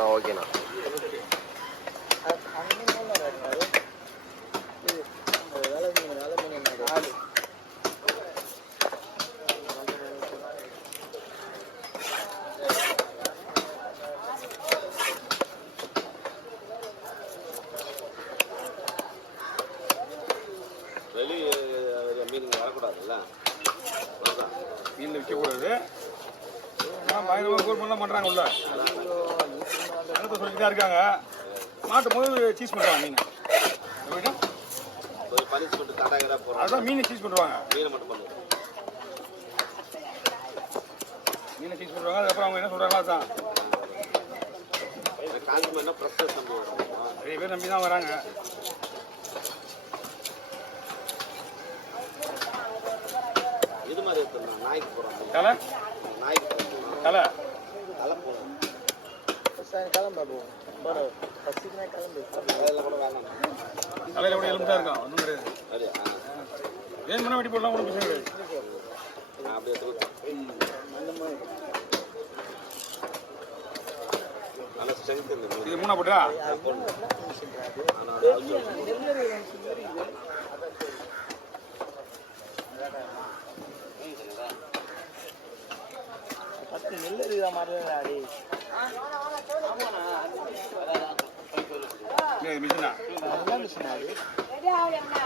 ஓகேண்ணா. வெளியே மீன் வரக்கூடாதுல்ல, மீன் விற்கக்கூடாது. பயங்கரமாக கூர்மெல்லாம் பண்ணுறாங்க உள்ள அடுத்த சொல்லிட்டு தான் இருக்காங்க. மாட்டும் போது சீஸ் பண்ணுறாங்க மீன். பனிஷ்மெண்ட் கடாகடா போடுறாங்க. அதுதான் மீனை சீஸ் பண்ணுவாங்க. மீனை மட்டும் பண்ணுவாங்க. மீனை சீஸ் பண்ணுவாங்க. அதுக்கப்புறம் அவங்க என்ன சொல்கிறாங்களோ அதுதான். காஞ்சிமெண்ட்னா ப்ரெஷர் நம்பி நிறைய பேர் நம்பி தான் வராங்க. இது மாதிரி எடுத்துருந்தோம். நாய்க்கு போகிறாங்க. தலை நாய்க்கு தலை தலை போகணும். கிளம்பா போவோம். பசிக்குனா கிளம்பு. அதில் கூட வேணாம். தலையில் கூட எலும்பு தான் இருக்கும். ஒன்றும் கிடையாது. சரி, வேணும்னா வெட்டி போடலாம். கூட பிரச்சனை கிடையாது. அப்படியே நல்லா ஸ்ட்ரென்த் இருந்தது. இது மூணா போட்டா நெல் இருக்குதா மாதிரி மிஷினா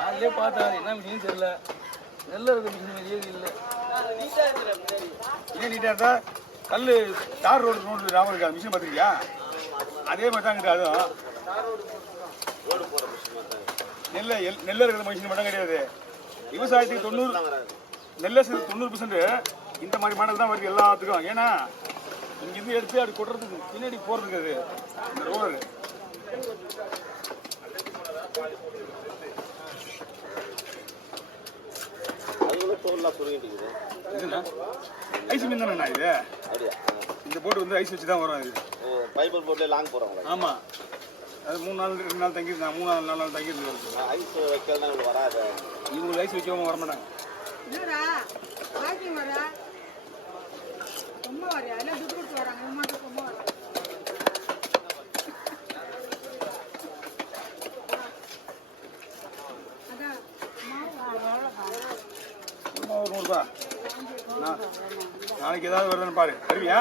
அதுலேயே பார்த்தா என்ன மிஷின் தெரியல. நெல் இருக்க மிஷின் ஏது இல்லை. ஏன் நீட்டாக இருந்தா கல் தார் ரோடு ரோடு ஞாபகம் இருக்கா? மிஷின் பார்த்துருக்கியா? அதே மாதிரி தான் இருக்குது. அதுவும் நெல்ல இருக்கிற மிஷின் மட்டும் கிடையாது. விவசாயத்துக்கு 90 நெல்லை 90% இந்த மாதிரி மாடல் தான் வருது எல்லாத்துக்கும். ஏன்னா இங்கேருந்து எடுத்து அது கொட்டுறதுக்கு பின்னாடி போகிறதுக்கு அது இந்த ரோலரு. இதுண்ணா ஐஸ் மீன் தானே இது. இந்த போட்டு வந்து ஐஸ் வச்சு தான் வரும். இது பைபிள் போட்ல லாங் போறாங்க. ஆமாம், அது 3 நாள் 2 நாள் தங்கியிருந்தாங்க. 3 நாள் 4 நாள் தங்கியிருந்து வருது. ஐஸ் வைக்கிறதா வராது. இவங்களுக்கு ஐஸ் வைக்காம வர மாட்டாங்க. ஒரு 100 ரூபா நாளைக்கு ஏதாவது வருதுன்னு பாரு. வருவியா?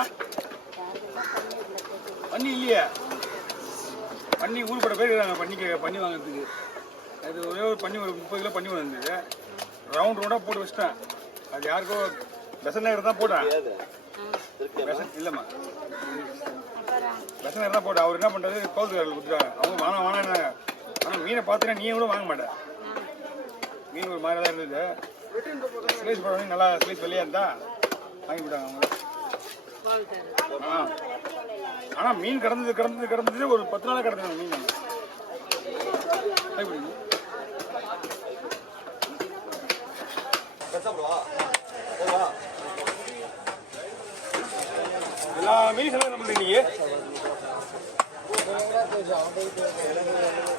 பண்ணி இல்லையே. பண்ணி ஊருப்பட பேர் இருக்காங்க பண்ணி வாங்கிறதுக்கு. அது ஒரே ஒரு பண்ணி ஒரு 30 கிலோ பண்ணி வந்தது. ரவுண்ட் ரவுண்டாக போட்டு வச்சிட்டேன். அது யாருக்கோ பெசன் நேரம் தான் போட்டேன். இல்லைம்மா, பெசன் நேரம் தான் போட்டேன். அவர் என்ன பண்ணுறது, கோல்துக்காரில் கொடுத்துட்டாங்க. அவங்க வாங்கினாங்க. ஆனால் மீனை பார்த்தீங்கன்னா நீ கூட வாங்க மாட்டேன். மீன் ஒரு மாதிரி தான் இருந்தது. ஸ்லைஸ் போடுறவங்க நல்லா ஸ்லைஸ் வெளியாக இருந்தால் வாங்கி விட்டாங்க அவங்க. ஆனால் மீன் கிடந்தது ஒரு 10 நாளாக கிடந்தது மீன். எல்லா மீன் செலவு நம்ம இன்னைக்கு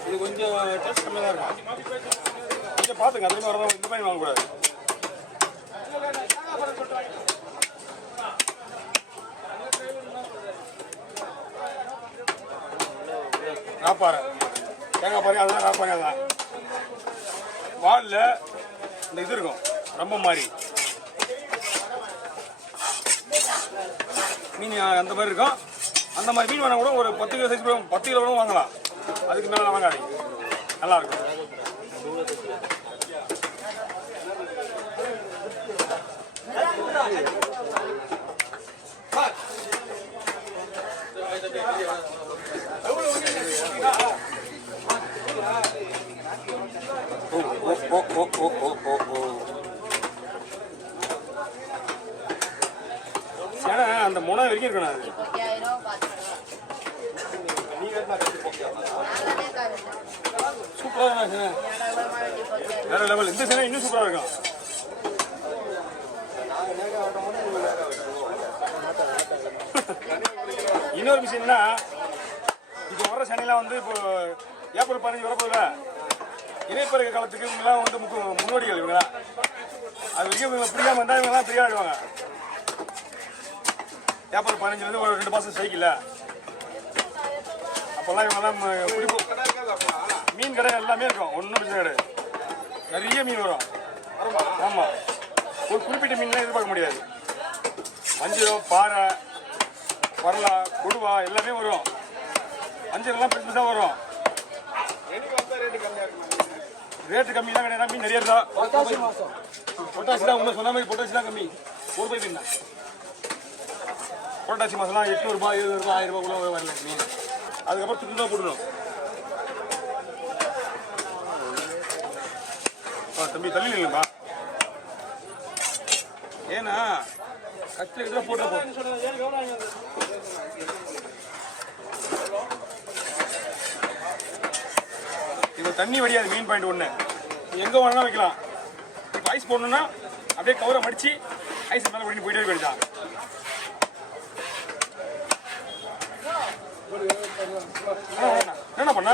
இது கொஞ்சம் டேஸ்ட் கம்மியாக தான் இருக்கும். கொஞ்சம் பார்த்துங்க. அதுக்கு வரதான் இந்த மாதிரி வாங்கக்கூடாது. ராப்பாறை தேங்காய் பாரு. அதுதான் ராப்பாறை. அதுதான் வாலில் இந்த இது இருக்கும் ரொம்ப மாதிரி மீன் அந்த மாதிரி இருக்கும். அந்த மாதிரி மீன் வேணா கூட ஒரு 10 கிலோ சைஸ் 10 கிலோ கூட வாங்கலாம். அதுக்கு மேலே வாங்காது. நல்லா இருக்கும். அந்த முனை வரைக்கும் இருக்கணும். அது சூப்பராக வேற லெவல். இந்த சேனை இன்னும் சூப்பராக இருக்கும். இன்னொரு விஷயம் என்னன்னா, இப்போ வர சனிலாம் வந்து இப்போ ஏப்ரல் 15 வரப்போகுதுல, இணைப்பருக காலத்துக்கு இவங்கெல்லாம் வந்து முன்னோடிகள். இவங்கலாம் அது வரைக்கும் இவங்க ஃப்ரீயாக வந்தால் இவங்கெல்லாம் ஃப்ரீயாக ஆகிடுவாங்க. ஏப்ரல் 15 ஒரு 2 மாதம் ஸ்ட்ரைக்கில்ல, அப்போல்லாம் இவங்கெல்லாம் மீன் கடை எல்லாமே இருக்கும், ஒன்றும் பிரச்சனை கிடையாது. நிறைய மீன் வரும். ஆமாம், ஒரு குறிப்பிட்ட மீன்லாம் எதிர்பார்க்க முடியாது. வஞ்சிரம், பாறை, வரலா, கொடுவா எல்லாமே வரும். வஞ்சிரெல்லாம் பெருசு தான் வரும். ரேட்டு கம்மி தான் கிடையாது, மீன் நிறைய இருக்கா. பொட்டாசி தான் உண்மை சொன்ன மாதிரி, பொட்டாசி தான் கம்மி. ஒரு பை மீன் தான். புரட்டாசி மாதம்லாம் 800 ரூபாய் 700 ரூபாய் 1000 ரூபாய்க்குள்ள வரல மீன். அதுக்கப்புறம் துண்டு தான் போடணும். தம்பி தள்ளி இல்லைங்களா? ஏன்னா கட்டில் கிட்ட போட்டா போதும். இப்போ தண்ணி வடியாது மீன் பாயிண்ட் ஒன்று. எங்கே வேணா வைக்கலாம். இப்போ ஐஸ் போடணும்னா அப்படியே கவரை மடித்து ஐஸ் மேலே பண்ணி போயிட்டே வேண்டாம். என்ன பண்ணா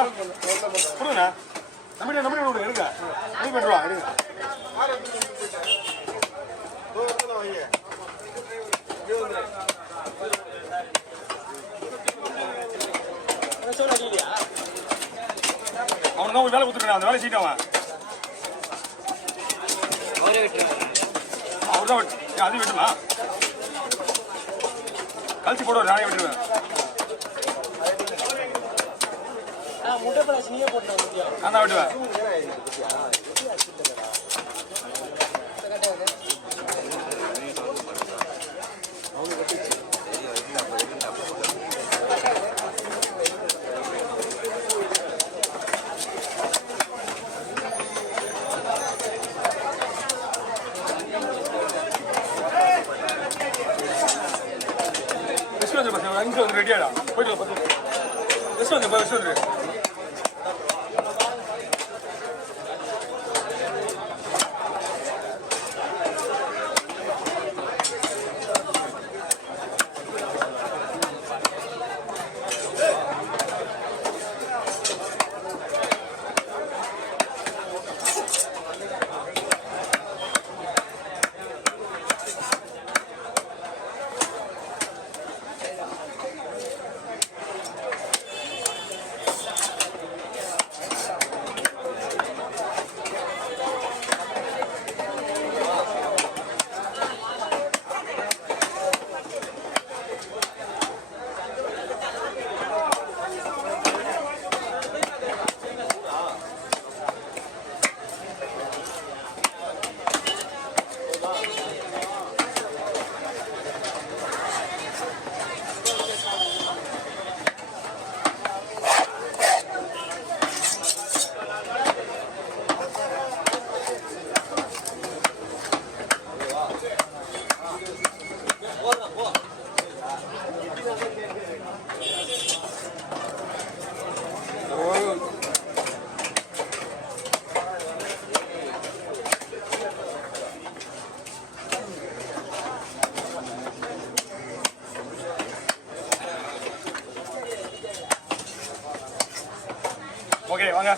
கொடுங்கண்ணா. நம்பி நம்பி எடுங்க. நம்பி பண்ணுவா எடுங்க. அவன் தான் ஒரு வேலை கொடுத்துருக்கான், அந்த வேலை சீட்டாவன் அவர் தான் அது வெட்டுமா கழிச்சு போடுவார். நானே வெட்டுருவேன். நான் தான் வெட்டுவேன். ரெடியாடா போயிட்டு வந்து ஓகே வாங்க.